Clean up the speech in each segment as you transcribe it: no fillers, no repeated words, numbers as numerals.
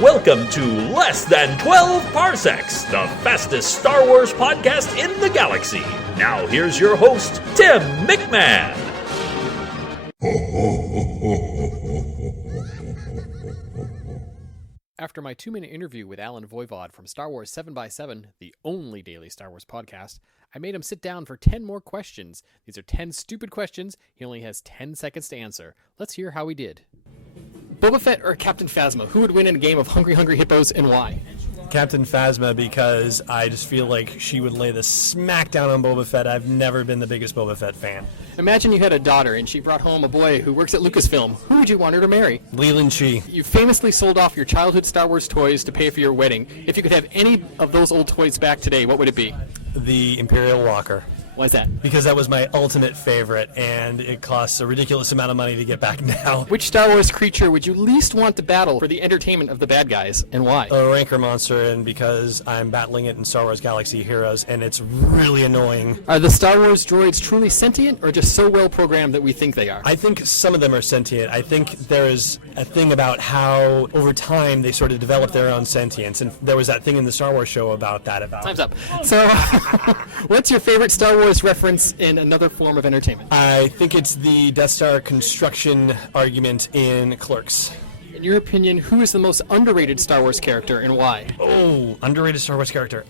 Welcome to Less Than 12 Parsecs, the fastest Star Wars podcast in the galaxy. Now here's your host, Tim McMahon. After my 2-minute interview with Allen Voivod from Star Wars 7x7, the only daily Star Wars podcast, I made him sit down for 10 more questions. These are 10 stupid questions. He only has 10 seconds to answer. Let's hear how he did. Boba Fett or Captain Phasma? Who would win in a game of Hungry Hungry Hippos and why? Captain Phasma, because I just feel like she would lay the smack down on Boba Fett. I've never been the biggest Boba Fett fan. Imagine you had a daughter and she brought home a boy who works at Lucasfilm. Who would you want her to marry? Leland Chee. You famously sold off your childhood Star Wars toys to pay for your wedding. If you could have any of those old toys back today, what would it be? The Imperial Walker. Why is that? Because that was my ultimate favorite, and it costs a ridiculous amount of money to get back now. Which Star Wars creature would you least want to battle for the entertainment of the bad guys, and why? A rancor monster, and because I'm battling it in Star Wars Galaxy Heroes, and it's really annoying. Are the Star Wars droids truly sentient, or just so well programmed that we think they are? I think some of them are sentient. I think there is a thing about how, over time, they sort of develop their own sentience, and there was that thing in the Star Wars show about that. Time's up. So, what's your favorite Star Wars reference in another form of entertainment? I think it's the Death Star construction argument in Clerks. In your opinion, who is the most underrated Star Wars character and why? Oh, underrated Star Wars character.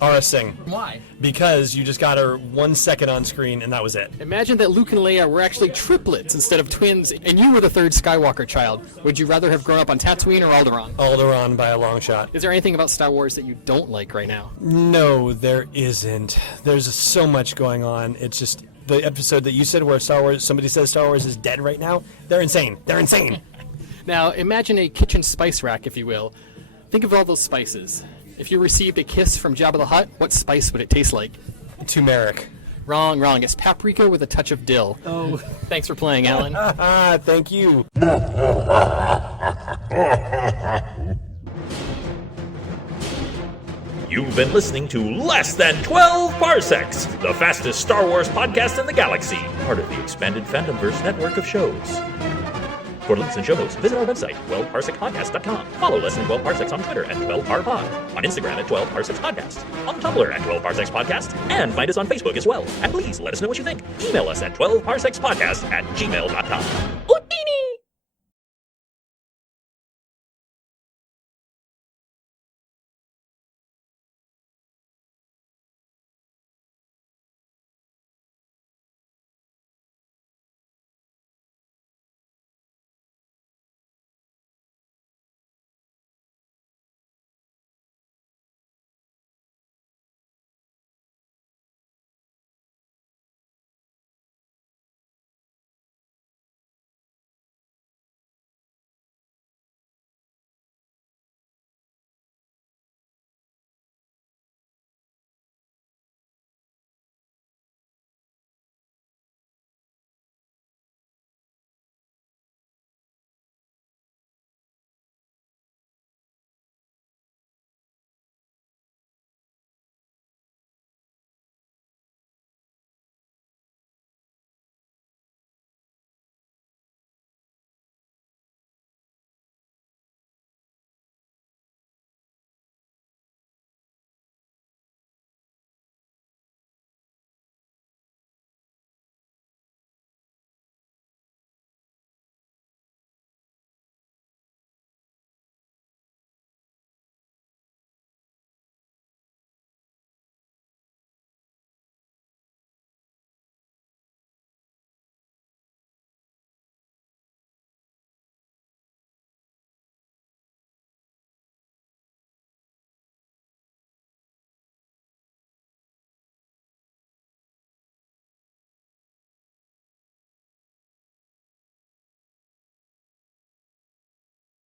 Aura Singh. Why? Because you just got her 1 second on screen and that was it. Imagine that Luke and Leia were actually triplets instead of twins, and you were the third Skywalker child. Would you rather have grown up on Tatooine or Alderaan? Alderaan by a long shot. Is there anything about Star Wars that you don't like right now? No, there isn't. There's so much going on. It's just the episode that you said where somebody says Star Wars is dead right now. They're insane. They're insane. Now, imagine a kitchen spice rack, if you will. Think of all those spices. If you received a kiss from Jabba the Hutt, what spice would it taste like? Turmeric. Wrong. It's paprika with a touch of dill. Oh. Thanks for playing, Alan. Thank you. You've been listening to Less Than 12 Parsecs, the fastest Star Wars podcast in the galaxy, part of the expanded Fandomverse network of shows. For links and show notes, visit our website, TwelveParsecsPodcast.com. Follow Less Than 12 Parsecs on Twitter at 12parpod, on Instagram at 12parsecsPodcast, on Tumblr at 12parsecsPodcast, and find us on Facebook as well. And please let us know what you think. Email us at 12parsecsPodcast@gmail.com.